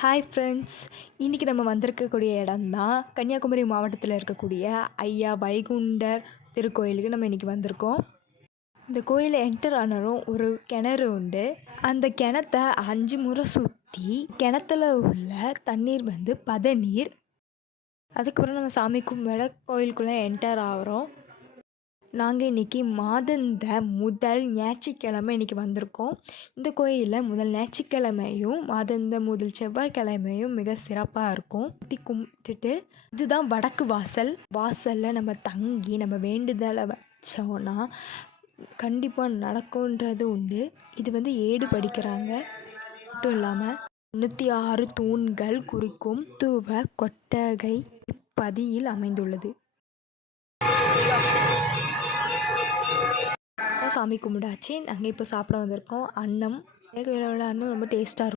Hi friends, இன்றைக்கி நம்ம வந்திருக்கக்கூடிய இடம் தான் கன்னியாகுமரி மாவட்டத்தில் இருக்கக்கூடிய ஐயா வைகுண்டர் திருக்கோயிலுக்கு நம்ம இன்றைக்கி வந்திருக்கோம். இந்த கோயிலை என்டர் ஆனாலும் ஒரு கிணறு உண்டு. அந்த கிணத்த 5 முறை சுற்றி கிணத்துல உள்ள தண்ணீர் வந்து பதநீர். அதுக்கப்புறம் நம்ம சாமி கும்பிட கோயிலுக்குள்ளே என்டர் ஆகிறோம். நாங்கள் இன்றைக்கி மாதந்த முதல் ஞாயிற்றுக்கிழமை இன்றைக்கி வந்திருக்கோம். இந்த கோயிலில் முதல் ஞாயிற்றுக்கிழமையும் மாதந்த முதல் செவ்வாய்க்கிழமையும் மிக சிறப்பாக இருக்கும். சுற்றி கும்பிட்டுட்டு இதுதான் வடக்கு வாசலில் நம்ம தங்கி நம்ம வேண்டுதலை வச்சோன்னா கண்டிப்பாக நடக்கும்ன்றது உண்டு. இது வந்து ஏடு படிக்கிறாங்க. மட்டும் இல்லாமல் 96 தூண்கள் குறிக்கும் தூவ கொட்டகை இப்பதியில் அமைந்துள்ளது. சாமி கும்பிடாச்சு. நாங்கள் இப்போ சாப்பிட வந்திருக்கோம். அன்னம் கோயிலோட அன்னம் ரொம்ப டேஸ்ட்டாக இருக்கும்.